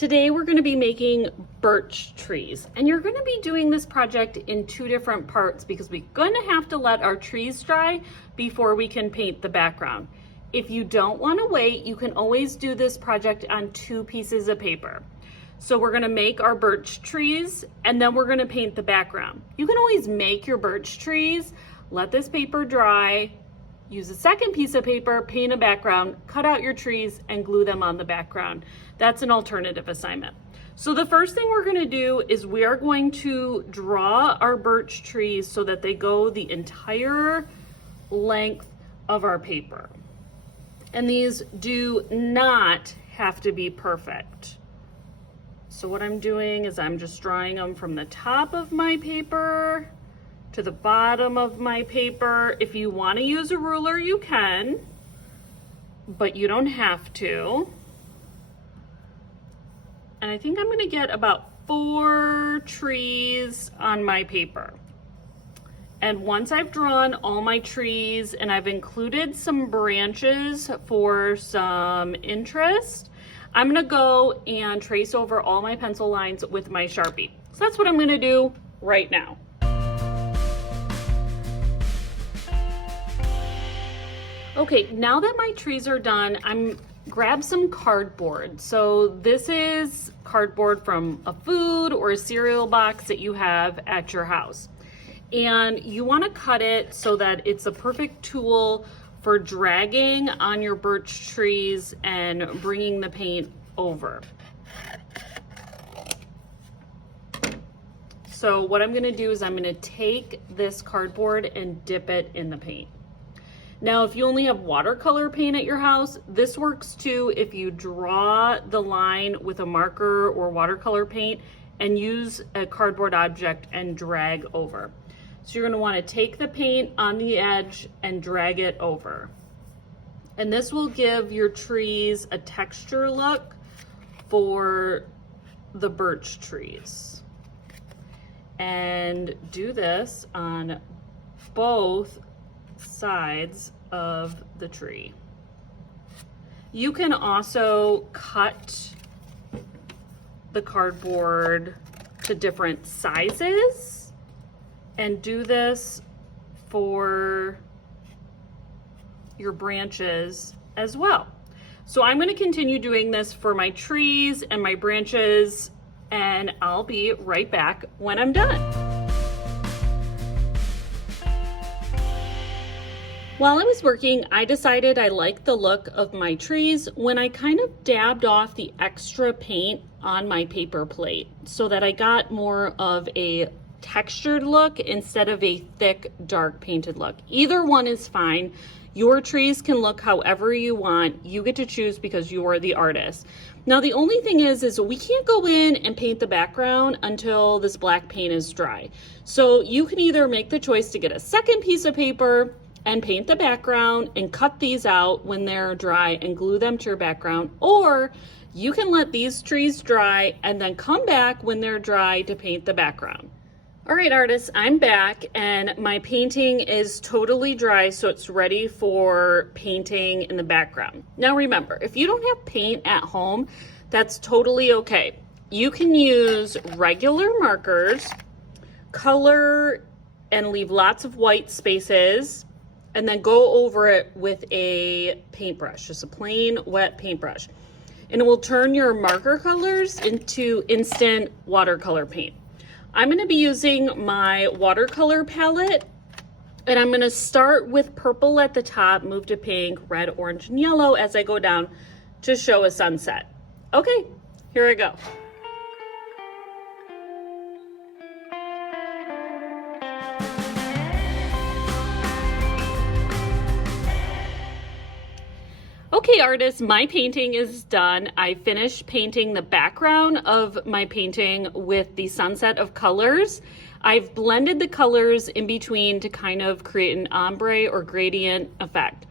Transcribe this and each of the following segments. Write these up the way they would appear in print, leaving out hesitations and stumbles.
Today we're going to be making birch trees, and you're going to be doing this project in two different parts because we're going to have to let our trees dry before we can paint the background. If you don't want to wait, you can always do this project on two pieces of paper. So we're going to make our birch trees and then we're going to paint the background. You can always make your birch trees, let this paper dry, use a second piece of paper, paint a background, cut out your trees and glue them on the background. That's an alternative assignment. So the first thing we're going to do is we are going to draw our birch trees so that they go the entire length of our paper. And these do not have to be perfect. So what I'm doing is I'm just drawing them from the top of my paper to the bottom of my paper. If you want to use a ruler, you can, but you don't have to. And I think I'm going to get about 4 trees on my paper. And once I've drawn all my trees and I've included some branches for some interest, I'm going to go and trace over all my pencil lines with my Sharpie. So that's what I'm going to do right now. Okay, now that my trees are done, grab some cardboard. So this is cardboard from a food or a cereal box that you have at your house. And you want to cut it so that it's a perfect tool for dragging on your birch trees and bringing the paint over. So what I'm going to do is I'm going to take this cardboard and dip it in the paint. Now, if you only have watercolor paint at your house, this works too if you draw the line with a marker or watercolor paint and use a cardboard object and drag over. So you're going to want to take the paint on the edge and drag it over. And this will give your trees a texture look for the birch trees. And do this on both sides of the tree. You can also cut the cardboard to different sizes and do this for your branches as well. So I'm going to continue doing this for my trees and my branches, and I'll be right back when I'm done. While I was working, I decided I liked the look of my trees when I kind of dabbed off the extra paint on my paper plate so that I got more of a textured look instead of a thick, dark painted look. Either one is fine. Your trees can look however you want. You get to choose because you are the artist. Now, the only thing is we can't go in and paint the background until this black paint is dry. So you can either make the choice to get a second piece of paper and paint the background and cut these out when they're dry and glue them to your background, or you can let these trees dry and then come back when they're dry to paint the background. All right, artists, I'm back and my painting is totally dry, so it's ready for painting in the background. Now remember, if you don't have paint at home, that's totally okay. You can use regular markers, color and leave lots of white spaces, and then go over it with a paintbrush, just a plain wet paintbrush. And it will turn your marker colors into instant watercolor paint. I'm going to be using my watercolor palette, and I'm going to start with purple at the top, move to pink, red, orange, and yellow as I go down to show a sunset. Okay, here I go. Okay, artists, my painting is done. I finished painting the background of my painting with the sunset of colors. I've blended the colors in between to kind of create an ombre or gradient effect.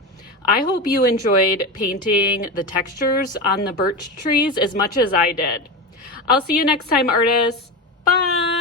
I hope you enjoyed painting the textures on the birch trees as much as I did. I'll see you next time, artists. Bye!